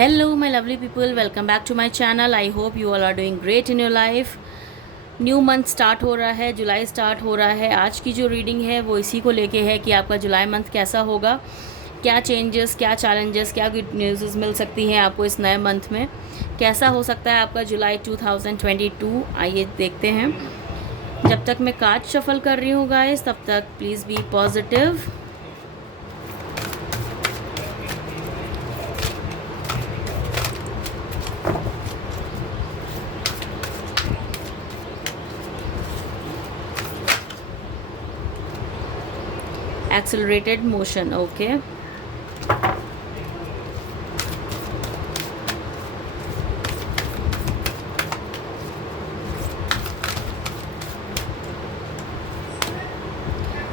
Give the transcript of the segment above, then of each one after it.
Hello, my lovely people. Welcome back to my channel. I hope you all are doing great in your life. New month start हो रहा है, July start हो रहा है. आज की जो रीडिंग है वो इसी को लेके है कि आपका जुलाई मंथ कैसा होगा, क्या चेंजेस, क्या चैलेंजेस, क्या गुड न्यूज़ मिल सकती हैं आपको इस नए मंथ में, कैसा हो सकता है आपका जुलाई 2022. आइए देखते हैं. जब तक मैं कार्ड शफल कर रही हूँ गाइस, तब तक please be positive. Accelerated motion, okay.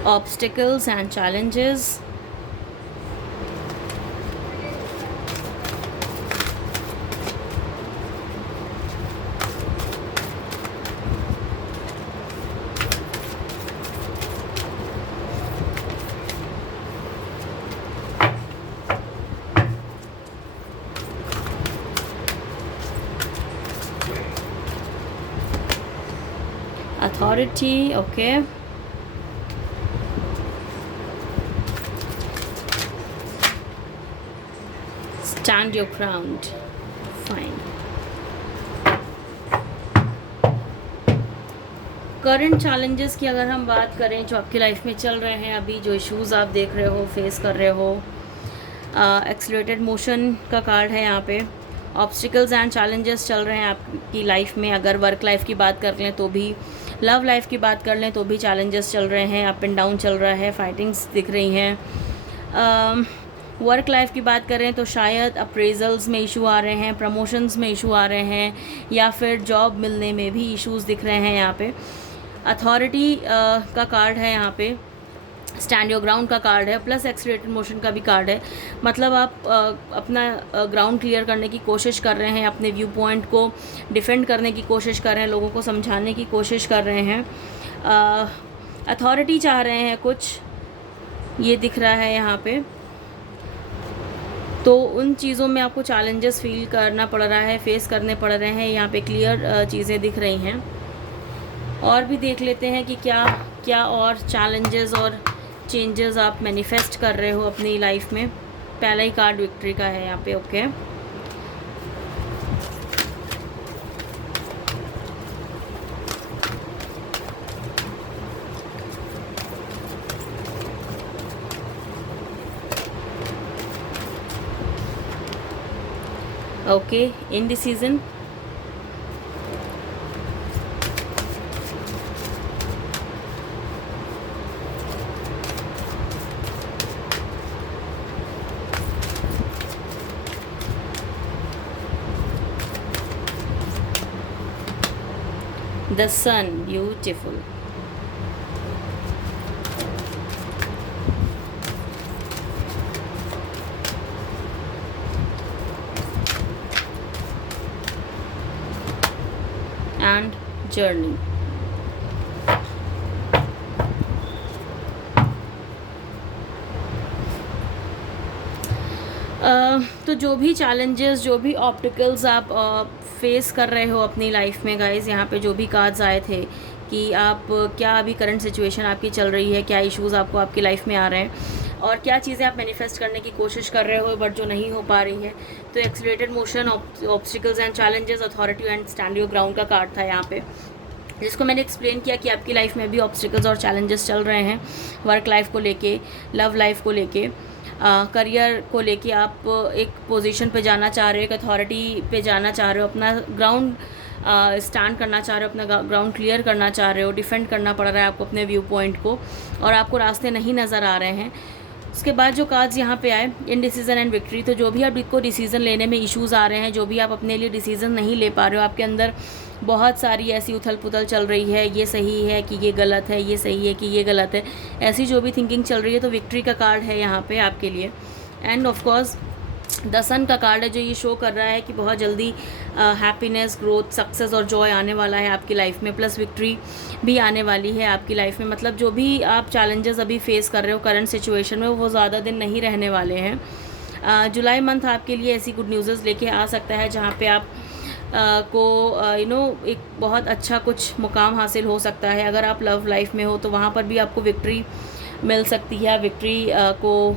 Obstacles and challenges. Authority, okay. Stand your ground, fine. Current challenges की अगर हम बात करें जो आपकी लाइफ में चल रहे हैं अभी, जो इश्यूज़ आप देख रहे हो, फेस कर रहे हो, एक्सीलरेटेड मोशन का कार्ड है यहाँ पे. ऑब्स्टिकल्स एंड चैलेंजेस चल रहे हैं आपकी लाइफ में. अगर वर्क लाइफ की बात कर लें तो भी, लव लाइफ की बात कर लें तो भी चैलेंजेस चल रहे हैं. अप एंड डाउन चल रहा है, फाइटिंग्स दिख रही हैं. वर्क लाइफ की बात करें तो शायद अप्रेजल्स में इशू आ रहे हैं, प्रमोशंस में इशू आ रहे हैं, या फिर जॉब मिलने में भी इश्यूज़ दिख रहे हैं यहाँ पे. अथॉरिटी का कार्ड है यहाँ पे, स्टैंड योर ग्राउंड का कार्ड है, प्लस एक्सीलरेटेड मोशन का भी कार्ड है. मतलब आप अपना ग्राउंड क्लियर करने की कोशिश कर रहे हैं, अपने व्यू पॉइंट को डिफेंड करने की कोशिश कर रहे हैं, लोगों को समझाने की कोशिश कर रहे हैं. अथॉरिटी चाह रहे हैं कुछ, ये दिख रहा है यहाँ पे. तो उन चीज़ों में आपको चैलेंजेस फील करना पड़ रहा है, फेस करने पड़ रहे हैं. यहाँ पे क्लियर चीज़ें दिख रही हैं. और भी देख लेते हैं कि क्या क्या और चैलेंजेस और चेंजेस आप मैनिफेस्ट कर रहे हो अपनी लाइफ में. पहला ही कार्ड विक्ट्री का है यहाँ पे, okay. Okay, indecision. The sun, beautiful. And journey. तो जो भी चैलेंजेस, जो भी ऑब्स्टिकल्स आप फेस कर रहे हो अपनी लाइफ में गाइस, यहाँ पे जो भी कार्ड्स आए थे कि आप क्या अभी करंट सिचुएशन आपकी चल रही है, क्या इश्यूज़ आपको आपकी लाइफ में आ रहे हैं, और क्या चीज़ें आप मैनिफेस्ट करने की कोशिश कर रहे हो बट जो नहीं हो पा रही है. तो accelerated motion, obstacles and challenges, authority and stand your ground का कार्ड था यहाँ पे, जिसको मैंने एक्सप्लेन किया कि आपकी लाइफ में भी ऑब्स्टिकल्स और चैलेंजेस चल रहे हैं. वर्क लाइफ को लेके, लव लाइफ को लेके, करियर को लेके आप एक पोजीशन पे जाना चाह रहे हो, एक अथॉरिटी पे जाना चाह रहे हो, अपना ग्राउंड स्टैंड करना चाह रहे हो, अपना ग्राउंड क्लियर करना चाह रहे हो, डिफेंड करना पड़ रहा है आपको अपने व्यू पॉइंट को, और आपको रास्ते नहीं नज़र आ रहे हैं. उसके बाद जो कार्ड्स यहाँ पे आए, इनडिसीजन एंड विक्ट्री. तो जो भी आपको डिसीज़न लेने में इश्यूज़ आ रहे हैं, जो भी आप अपने लिए डिसीज़न नहीं ले पा रहे हो, आपके अंदर बहुत सारी ऐसी उथल पुथल चल रही है, ये सही है कि ये गलत है, ये सही है कि ये गलत है, ऐसी जो भी थिंकिंग चल रही है, तो विक्ट्री का कार्ड है यहाँ पे आपके लिए. एंड ऑफ कोर्स द सन का कार्ड है, जो ये शो कर रहा है कि बहुत जल्दी हैप्पीनेस, ग्रोथ, सक्सेस और जॉय आने वाला है आपकी लाइफ में, प्लस विक्ट्री भी आने वाली है आपकी लाइफ में. मतलब जो भी आप चैलेंजेस अभी फेस कर रहे हो करंट सिचुएशन में, वो ज़्यादा दिन नहीं रहने वाले हैं. जुलाई मंथ आपके लिए ऐसी गुड न्यूज़ लेके आ सकता है जहाँ पे आप को एक बहुत अच्छा कुछ मुकाम हासिल हो सकता है। अगर आप लव लाइफ में हो तो वहाँ पर भी आपको विक्ट्री मिल सकती है, विक्ट्री को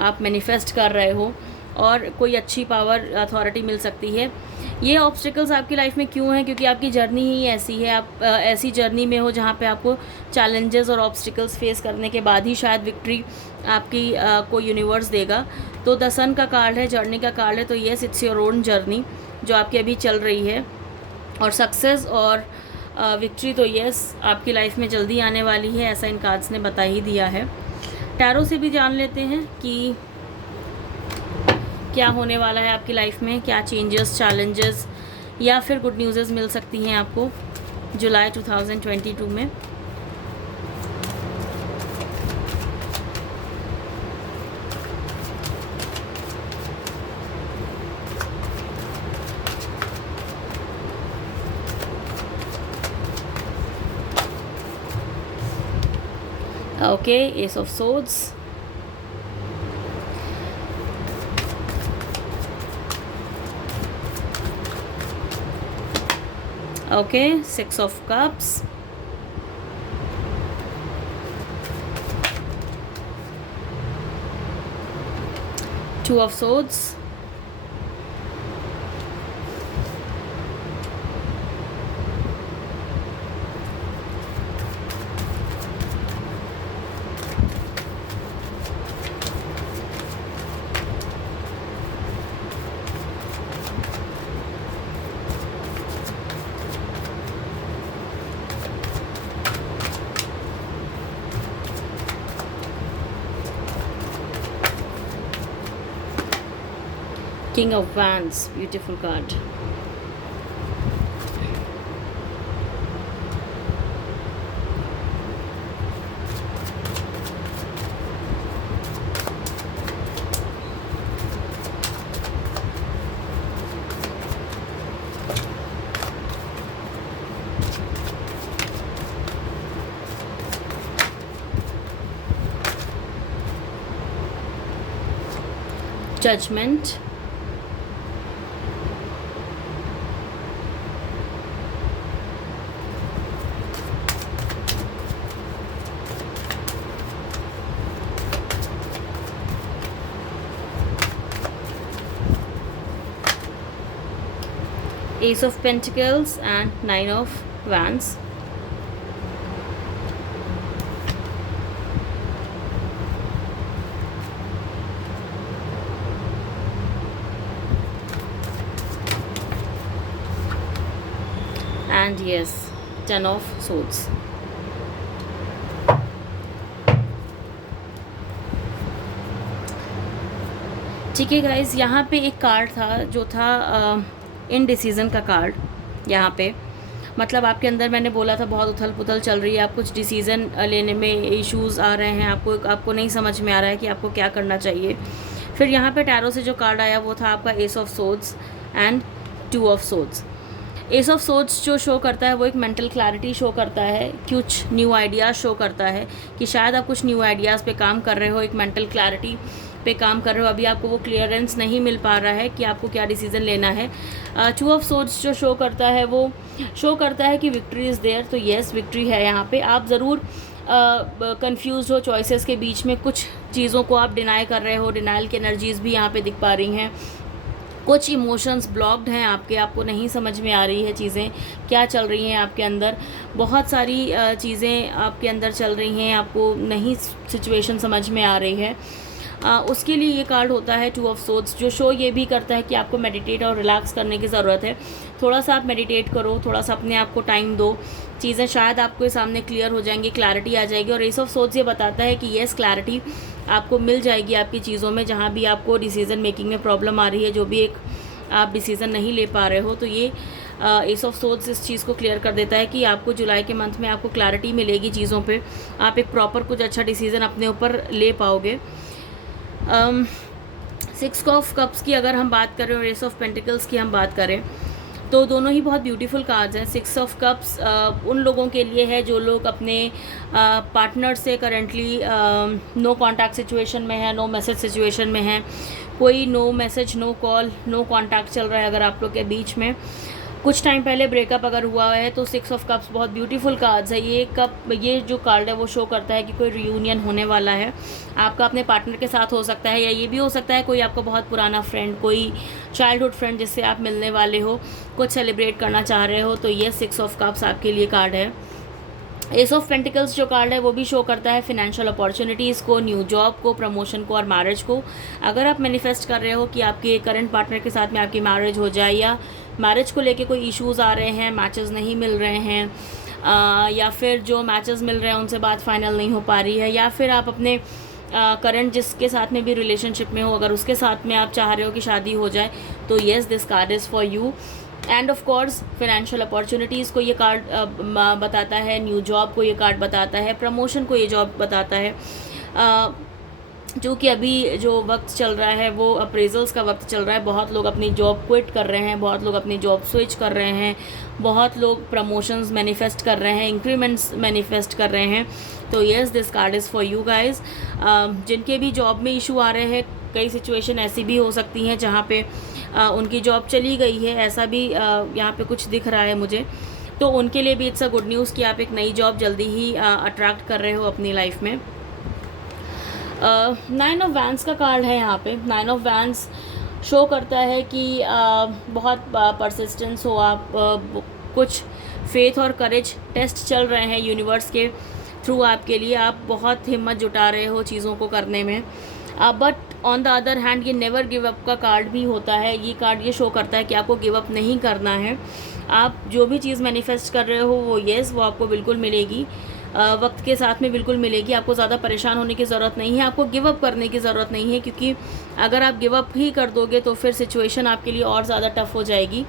आप मैनिफेस्ट कर रहे हो और कोई अच्छी पावर अथॉरिटी मिल सकती है। ये ऑब्स्टिकल्स आपकी लाइफ में क्यों हैं? क्योंकि आपकी जर्नी ही ऐसी है, आप ऐसी जर्नी में हो जहाँ पे आपको चैलेंजेस और ऑब्स्टिकल्स फेस करने के बाद ही शायद विक्ट्री आपकी को यूनिवर्स देगा। तो द सन का कार्ड है, जर्नी का कार्ड है, तो yes it's your own journey जो आपकी अभी चल रही है। और सक्सेस और विक्ट्री तो येस आपकी लाइफ में जल्दी आने वाली है, ऐसा इन कार्ड्स ने बता ही दिया है। टैरो से भी जान लेते हैं कि क्या होने वाला है आपकी लाइफ में, क्या चेंजेस, चैलेंजेस या फिर गुड न्यूज़ मिल सकती हैं आपको जुलाई 2022 में। Okay, S of swords, okay, 6 of cups, two of swords, King of Wands, beautiful card. Judgment, Ace of Pentacles and 9 of Wands. And yes, 10 of Swords. ठीक है गाइज, यहाँ पे एक कार्ड था जो था इनडिसीज़न का कार्ड। यहाँ पे मतलब आपके अंदर मैंने बोला था बहुत उथल पुथल चल रही है, आप कुछ डिसीज़न लेने में इश्यूज़ आ रहे हैं, आपको नहीं समझ में आ रहा है कि आपको क्या करना चाहिए। फिर यहाँ पे टैरो से जो कार्ड आया वो था आपका S of swords and 2 of swords. S of swords जो शो करता है वो एक मेंटल क्लैरिटी शो करता है, कुछ न्यू आइडियाज़ शो करता है कि शायद आप कुछ न्यू आइडियाज़ पे काम कर रहे हो, एक मेंटल क्लैरिटी पे काम कर रहे हो, अभी आपको वो क्लियरेंस नहीं मिल पा रहा है कि आपको क्या डिसीज़न लेना है। 2 ऑफ सोर्ड्स जो शो करता है वो शो करता है कि विक्ट्री इज़ देयर, तो येस विक्ट्री है यहाँ पे। आप ज़रूर कंफ्यूज हो चॉइसेस के बीच में, कुछ चीज़ों को आप डिनाई कर रहे हो, डिनाइल की एनर्जीज़ भी यहाँ पे दिख पा रही हैं। कुछ इमोशंस ब्लॉक्ड हैं आपको नहीं समझ में आ रही है चीज़ें क्या चल रही हैं आपके अंदर, बहुत सारी चीज़ें आपके अंदर चल रही हैं, आपको नहीं सिचुएशन समझ में आ रही है। उसके लिए ये कार्ड होता है 2 ऑफ सोर्ड्स, जो शो ये भी करता है कि आपको मेडिटेट और रिलैक्स करने की ज़रूरत है। थोड़ा सा आप मेडिटेट करो, थोड़ा सा अपने आप को टाइम दो, चीज़ें शायद आपके सामने क्लियर हो जाएंगी, क्लैरिटी आ जाएगी। और एस ऑफ सोर्ड्स ये बताता है कि येस क्लैरिटी आपको मिल जाएगी आपकी चीज़ों में, जहाँ भी आपको डिसीज़न मेकिंग में प्रॉब्लम आ रही है, जो भी एक आप डिसीज़न नहीं ले पा रहे हो, तो ये एस ऑफ सोर्ड्स इस चीज़ को क्लियर कर देता है कि आपको जुलाई के मंथ में आपको क्लैरिटी मिलेगी चीज़ों पे, आप एक प्रॉपर कुछ अच्छा डिसीज़न अपने ऊपर ले पाओगे। 6 ऑफ कप्स की अगर हम बात करें और एस ऑफ पेंटिकल्स की हम बात करें तो दोनों ही बहुत ब्यूटीफुल कार्ड्स हैं। 6 ऑफ कप्स उन लोगों के लिए है जो लोग अपने पार्टनर से करेंटली नो कॉन्टैक्ट सिचुएशन में है, नो मैसेज सिचुएशन में हैं, कोई no message, no call, no contact चल रहा है अगर आप लोग के बीच में। कुछ टाइम पहले ब्रेकअप अगर हुआ है तो 6 ऑफ कप्स बहुत ब्यूटीफुल कार्ड्स है। ये जो कार्ड है वो शो करता है कि कोई रियूनियन होने वाला है आपका अपने पार्टनर के साथ, हो सकता है या ये भी हो सकता है कोई आपका बहुत पुराना फ्रेंड, कोई चाइल्डहुड फ्रेंड जिससे आप मिलने वाले हो, कुछ सेलिब्रेट करना चाह रहे हो। तो ये 6 ऑफ कप्स आपके लिए कार्ड है। एस ऑफ पेंटिकल्स जो कार्ड है वो भी शो करता है फिनेंशियल अपॉर्चुनिटीज़ को, न्यू जॉब को, प्रमोशन को और मैरिज को। अगर आप मैनिफेस्ट कर रहे हो कि आपके करंट पार्टनर के साथ में आपकी मैरिज हो जाए, या मैरिज को लेके कोई इश्यूज़ आ रहे हैं, मैचेस नहीं मिल रहे हैं, या फिर जो मैचेस मिल रहे हैं उनसे बात फाइनल नहीं हो पा रही है, या फिर आप अपने करंट जिसके साथ में भी रिलेशनशिप में हो अगर उसके साथ में आप चाह रहे हो कि शादी हो जाए, तो yes this card is for you. End of course financial opportunities को ये कार्ड बताता है, न्यू जॉब को ये कार्ड बताता है, प्रमोशन को ये जॉब बताता है। जो कि अभी जो वक्त चल रहा है वो अप्रेजल्स का वक्त चल रहा है। बहुत लोग अपनी जॉब क्विट कर रहे हैं, बहुत लोग अपनी जॉब स्विच कर रहे हैं, बहुत लोग प्रमोशंस मैनिफेस्ट कर रहे हैं, इंक्रीमेंट्स मैनिफेस्ट कर रहे हैं। तो yes this card is for you guys. जिनके भी जॉब में इशू आ रहे हैं, कई सिचुएशन ऐसी भी हो सकती हैं जहाँ पे उनकी जॉब चली गई है, ऐसा भी यहाँ पे कुछ दिख रहा है मुझे। तो उनके लिए भी इट्स अ गुड न्यूज़ कि आप एक नई जॉब जल्दी ही अट्रैक्ट कर रहे हो अपनी लाइफ में। 9 ऑफ वैंस का कार्ड है यहाँ पे। 9 ऑफ वैंस शो करता है कि बहुत परसिस्टेंस हो आप, कुछ फेथ और करेज टेस्ट चल रहे हैं यूनिवर्स के थ्रू आपके लिए, आप बहुत हिम्मत जुटा रहे हो चीज़ों को करने में। But on the other hand ये नेवर गिव अप का कार्ड भी होता है। ये कार्ड ये शो करता है कि आपको गिव अप नहीं करना है। आप जो भी चीज़ मैनिफेस्ट कर रहे हो वो येस वो आपको बिल्कुल मिलेगी, वक्त के साथ में बिल्कुल मिलेगी। आपको ज़्यादा परेशान होने की ज़रूरत नहीं है, आपको गिव अप करने की ज़रूरत नहीं है, क्योंकि अगर आप गिव अप ही कर दोगे तो फिर सिचुएशन आपके लिए और ज़्यादा टफ हो जाएगी।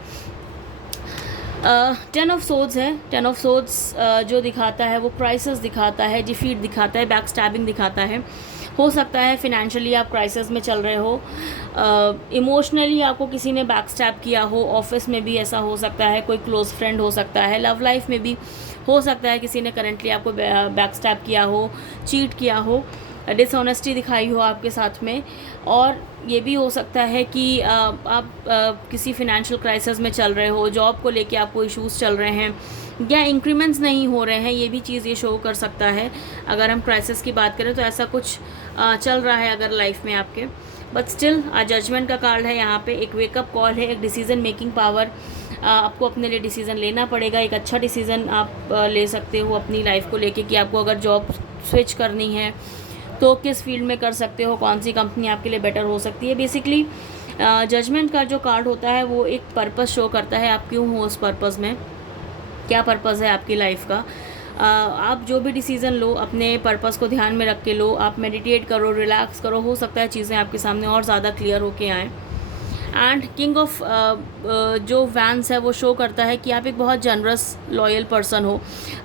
10 ऑफ सोड्स है। 10 ऑफ सोड्स जो दिखाता है वो क्राइसिस दिखाता है, डिफीट दिखाता है, बैक स्टैबिंग दिखाता है। हो सकता है फिनेंशियली आप क्राइसिस में चल रहे हो, इमोशनली आपको किसी ने बैक स्टैब किया हो, ऑफिस में भी ऐसा हो सकता है, कोई क्लोज फ्रेंड हो सकता है, लव लाइफ में भी हो सकता है किसी ने करंटली आपको बैक स्टैब किया हो, चीट किया हो, डिसऑनेस्टी दिखाई हो आपके साथ में। और ये भी हो सकता है कि आप किसी फिनेंशियल क्राइसिस में चल रहे हो, जॉब को लेके आपको इश्यूज़ चल रहे हैं, या इंक्रीमेंट्स नहीं हो रहे हैं, ये भी चीज़ ये शो कर सकता है। अगर हम क्राइसिस की बात करें तो ऐसा कुछ चल रहा है अगर लाइफ में आपके, बट स्टिल जजमेंट का कार्ड है यहाँ पे। एक वेकअप कॉल है, एक डिसीज़न मेकिंग पावर, आपको अपने लिए डिसीज़न लेना पड़ेगा। एक अच्छा डिसीज़न आप ले सकते हो अपनी लाइफ को लेके कि आपको अगर जॉब स्विच करनी है तो किस फील्ड में कर सकते हो, कौन सी कंपनी आपके लिए बेटर हो सकती है। बेसिकली जजमेंट का जो कार्ड होता है वो एक पर्पस शो करता है, आप क्यों हो उस पर्पस में, क्या पर्पस है आपकी लाइफ का। आप जो भी डिसीज़न लो अपने पर्पस को ध्यान में रख के लो, आप मेडिटेट करो, रिलैक्स करो, हो सकता है चीज़ें आपके सामने और ज़्यादा क्लियर होके आएँ। एंड किंग ऑफ जो वैंस है वो शो करता है कि आप एक बहुत जनरस लॉयल पर्सन हो,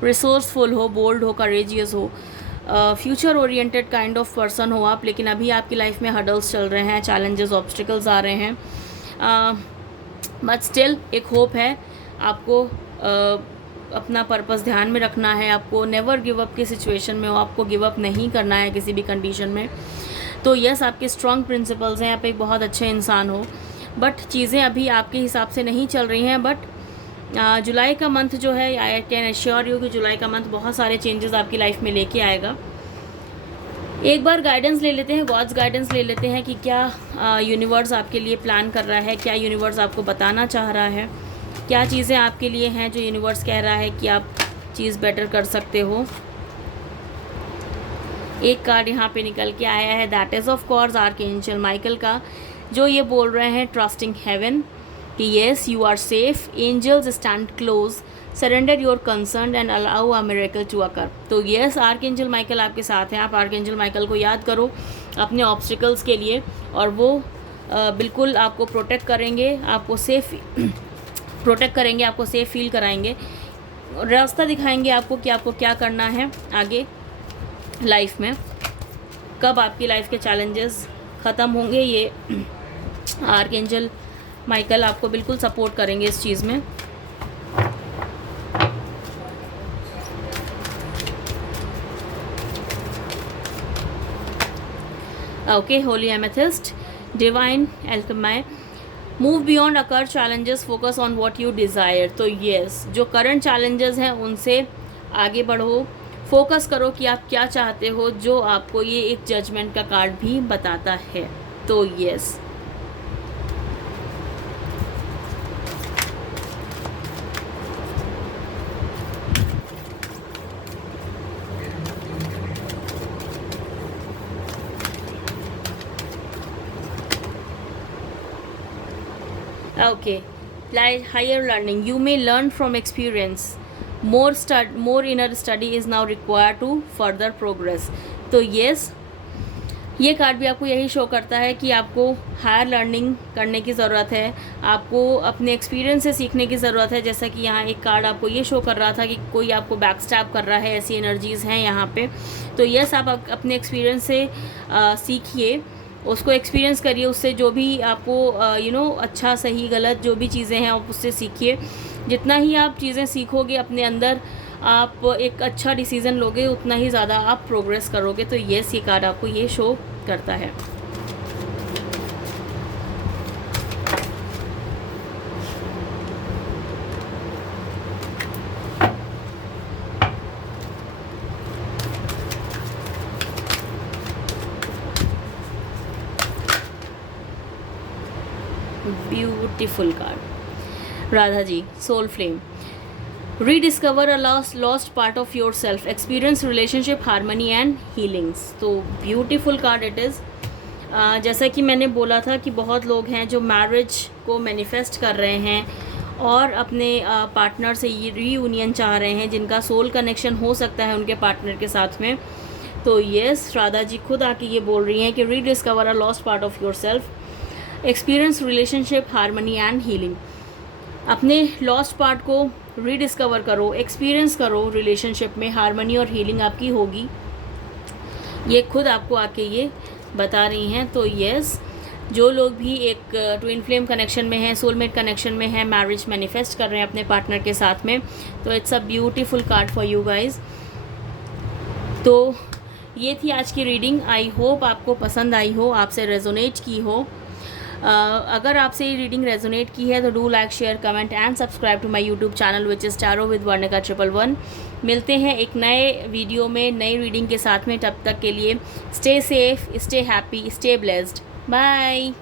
रिसोर्सफुल हो, बोल्ड हो, करेजियस हो, future oriented kind of person हो आप। लेकिन अभी आपकी लाइफ में हर्डल्स चल रहे हैं, चैलेंजेस, ऑब्स्टिकल्स आ रहे हैं, बट स्टिल एक होप है। आपको अपना पर्पस ध्यान में रखना है, आपको नेवर गिव अप की सिचुएशन में हो, आपको गिव अप नहीं करना है किसी भी कंडीशन में। तो यस आपके स्ट्रॉन्ग प्रिंसिपल्स हैं, आप एक बहुत अच्छे इंसान हो, बट चीज़ें अभी आपके हिसाब से नहीं चल रही हैं। बट जुलाई का मंथ जो है, आई कैन एश्योर यू कि जुलाई का मंथ बहुत सारे चेंजेस आपकी लाइफ में लेके आएगा। एक बार गाइडेंस ले लेते हैं, गॉड्स गाइडेंस ले लेते हैं कि क्या यूनिवर्स आपके लिए प्लान कर रहा है, क्या यूनिवर्स आपको बताना चाह रहा है, क्या चीज़ें आपके लिए हैं जो यूनिवर्स कह रहा है कि आप चीज़ बेटर कर सकते हो। एक कार्ड यहाँ पे निकल के आया है, that is of course archangel Michael का, जो ये बोल रहे हैं ट्रस्टिंग हेवन कि yes you are safe, angels stand close, surrender your concern and allow a miracle to occur. तो येस आर्कएंजल माइकल आपके साथ हैं, आप आर्कएंजल माइकल को याद करो अपने ऑब्स्टिकल्स के लिए, और वो बिल्कुल आपको प्रोटेक्ट करेंगे, आपको सेफ प्रोटेक्ट करेंगे, आपको सेफ फील कराएंगे, रास्ता दिखाएंगे आपको कि आपको क्या करना है आगे लाइफ में, कब आपकी लाइफ के चैलेंजेस ख़त्म होंगे। ये आर्कएंजल माइकल आपको बिल्कुल सपोर्ट करेंगे इस चीज़ में। Okay, Holi amethyst, divine alchemy, move beyond occur challenges, focus on what you desire. तो यस, जो करंट चैलेंजेस हैं उनसे आगे बढ़ो, फोकस करो कि आप क्या चाहते हो, जो आपको ये एक जजमेंट का कार्ड भी बताता है। तो yes, okay. Like higher learning, you may learn from experience. More inner study is now required to further progress. तो yes, ये कार्ड भी आपको यही शो करता है कि आपको हायर लर्निंग करने की ज़रूरत है, आपको अपने एक्सपीरियंस से सीखने की ज़रूरत है। जैसा कि यहाँ एक कार्ड आपको ये शो कर रहा था कि कोई आपको बैक स्टैब कर रहा है, ऐसी एनर्जीज़ हैं यहाँ पे। तो यस, आप अपने एक्सपीरियंस से सीखिए, उसको एक्सपीरियंस करिए, उससे जो भी आपको अच्छा सही गलत जो भी चीज़ें हैं आप उससे सीखिए। जितना ही आप चीज़ें सीखोगे अपने अंदर, आप एक अच्छा डिसीज़न लोगे, उतना ही ज़्यादा आप प्रोग्रेस करोगे। तो येस, ये कार्ड आपको ये शो करता है। Beautiful card, Radha ji, soul flame, rediscover a lost part of yourself, experience relationship harmony and healings। तो ब्यूटीफुल कार्ड इट इज़। जैसा कि मैंने बोला था कि बहुत लोग हैं जो मैरिज को मैनिफेस्ट कर रहे हैं और अपने पार्टनर से रीयूनियन चाह रहे हैं, जिनका सोल कनेक्शन हो सकता है उनके पार्टनर के साथ में। तो येस, राधा जी खुद आके ये बोल रही हैं कि rediscover a lost part of your self, experience relationship harmony and healing. अपने लॉस्ट पार्ट को रीडिस्कवर करो, एक्सपीरियंस करो, रिलेशनशिप में हारमनी और हीलिंग आपकी होगी। ये खुद आपको आके ये बता रही हैं। तो यस, जो लोग भी एक ट्विन फ्लेम कनेक्शन में हैं, सोलमेट कनेक्शन में हैं, मैरिज मैनिफेस्ट कर रहे हैं अपने पार्टनर के साथ में, तो it's a beautiful card for you guys. तो ये थी आज की रीडिंग। आई होप आपको पसंद आई हो, आपसे रेजोनेट की हो। अगर आपसे ये रीडिंग रेजोनेट की है तो do like, share, comment and subscribe to my YouTube channel which is tarot with Varnika 111। मिलते हैं एक नए वीडियो में, नई रीडिंग के साथ में। तब तक के लिए stay safe, stay happy, stay blessed. Bye.